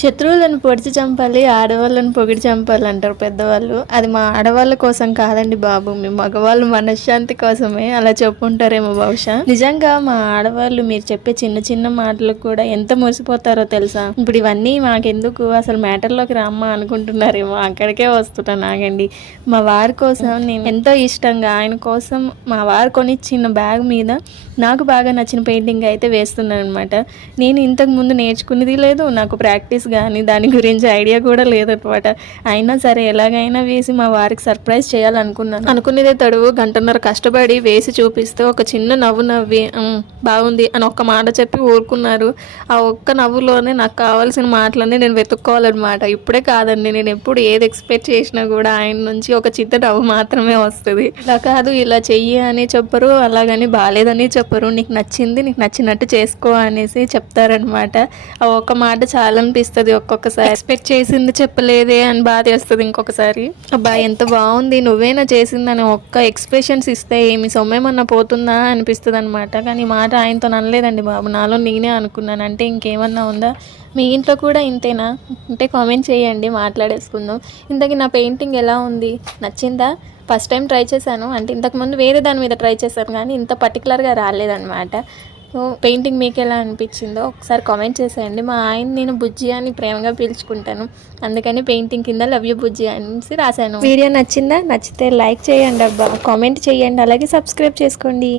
శత్రువులను పొడిచి చంపాలి ఆడవాళ్ళని పొగిడి చంపాలి అంటారు పెద్దవాళ్ళు. అది మా ఆడవాళ్ళ కోసం కాదండి బాబు మీ మగవాళ్ళు మనశ్శాంతి కోసమే అలా చెప్పుంటారేమో బహుశా. నిజంగా మా ఆడవాళ్ళు మీరు చెప్పే చిన్న చిన్న మాటలకు కూడా ఎంత మురిసిపోతారో తెలుసా? ఇప్పుడు ఇవన్నీ మాకెందుకు? అసలు మ్యాటర్లోకి రామ్మా అనుకుంటున్నారేమో. అక్కడికే వస్తున్నా నాగండి. మా వారి కోసం నేను ఎంతో ఇష్టంగా ఆయన కోసం మా వారు కొనిచ్చిన బ్యాగ్ మీద నాకు బాగా నచ్చిన పెయింటింగ్ అయితే వేస్తున్నాను అనమాట నేను ఇంతకు ముందు నేర్చుకునేది లేదు నాకు ప్రాక్టీస్ కానీ దాని గురించి ఐడియా కూడా లేదనమాట అయినా సరే ఎలాగైనా వేసి మా వారికి సర్ప్రైజ్ చేయాలనుకున్నాను. అనుకునేదే తడువు గంటన్నర కష్టపడి వేసి చూపిస్తే ఒక చిన్న నవ్వు నవ్వి "ఉమ్, బాగుంది అని ఒక్క మాట చెప్పి ఊరుకున్నారు. ఆ ఒక్క నవ్వులోనే నాకు కావాల్సిన మాటలన్నీ నేను వెతుక్కోవాలన్నమాట. ఇప్పుడే కాదండి నేను ఎప్పుడు ఏది ఎక్స్పెక్ట్ చేసినా కూడా ఆయన నుంచి ఒక చిన్న నవ్వు మాత్రమే వస్తుంది. ఇలా కాదు ఇలా చెయ్యి అని చెప్పరు అలాగని బాగాలేదని చెప్పరు. నీకు నచ్చింది నీకు నచ్చినట్టు చేసుకో అనేసి చెప్తారనమాట ఆ ఒక్క మాట చాలా అనిపిస్తుంది ఒక్కొక్కసారి. ఎక్స్పెక్ట్ చేసింది చెప్పలేదే అని బాధ వేస్తుంది ఇంకొకసారి. అబ్బా ఎంత బాగుంది. నువ్వేనా చేసిందని ఒక్క ఎక్స్ప్రెషన్స్ ఇస్తే ఏమి సొమ్మేమన్నా పోతుందా అనిపిస్తుంది అనమాట కానీ మాట ఆయనతో అనలేదండి బాబు. నాలో నేనే అనుకున్నాను. అంటే ఇంకేమన్నా ఉందా? మీ ఇంట్లో కూడా ఇంతేనా? అంటే కామెంట్ చేయండి మాట్లాడేసుకుందాం. ఇంతకీ నా పెయింటింగ్ ఎలా ఉంది? నచ్చిందా? ఫస్ట్ టైం ట్రై చేశాను. అంటే ఇంతకుముందు వేరే దాని మీద ట్రై చేశాను కానీ ఇంత పర్టికులర్గా రాలేదన్నమాట. సో పెయింటింగ్ మీకు ఎలా అనిపించిందో ఒకసారి కామెంట్ చేసేయండి. మా ఆయన నేను బుజ్జి అని ప్రేమగా పిలుచుకుంటాను. అందుకని పెయింటింగ్ కింద లవ్ యూ బుజ్జి అనేసి రాశాను. వీడియో నచ్చిందా? నచ్చితే లైక్ చేయండి అబ్బా. కామెంట్ చేయండి. అలాగే సబ్స్క్రైబ్ చేసుకోండి.